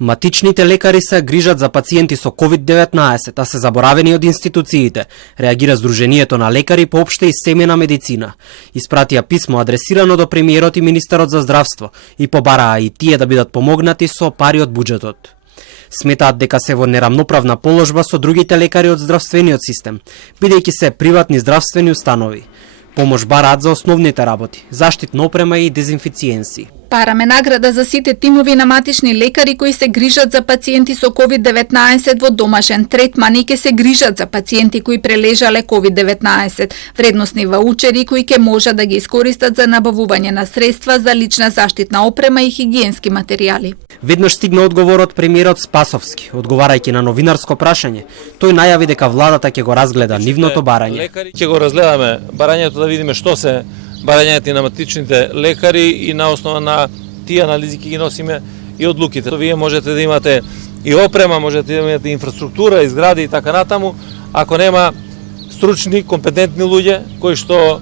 Матичните лекари се грижат за пациенти со COVID-19, а се заборавени од институциите, реагира Сдруженијето на лекари по општа и семејна медицина. Испратија писмо адресирано до премиерот и министерот за здравство и побараа и тие да бидат помогнати со пари од буџетот. Сметаат дека се во нерамноправна положба со другите лекари од здравствениот систем, бидејќи се приватни здравствени установи. Помош бараат за основните работи, заштитна опрема и дезинфициенси. Параме награда за сите тимови на матични лекари кои се грижат за пациенти со COVID-19 во домашен третман и ке се грижат за пациенти кои прележале COVID-19, вредносни ваучери кои ке можат да ги искористат за набавување на средства за лична заштитна опрема и хигиенски материјали. Веднаш стигна одговор од премиерот Спасовски, одговарајќи на новинарско прашање. Тој најави дека владата ќе го разгледа нивното барање. Ќе го разгледаме барањето да видиме што се барањата на матичните лекари и на основа на тие анализи ќе ги носиме и одлуките. Вие можете да имате и опрема, можете да имате инфраструктура, изгради и така натаму, ако нема стручни, компетентни луѓе кои што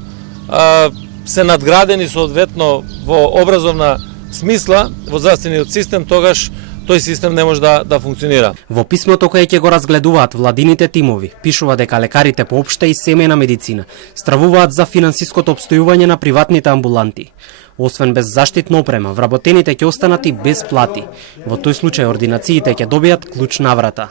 се надградени соодветно во образовна смисла во здравствениот систем, тогаш тој систем не може да функционира. Во писмото кое ќе го разгледуваат владините тимови, пишува дека лекарите по општа и семејна медицина стравуваат за финансиското опстојување на приватните амбуланти. Освен без заштитна опрема, вработените ќе останат и без плати. Во тој случај ординациите ќе добијат клуч на врата.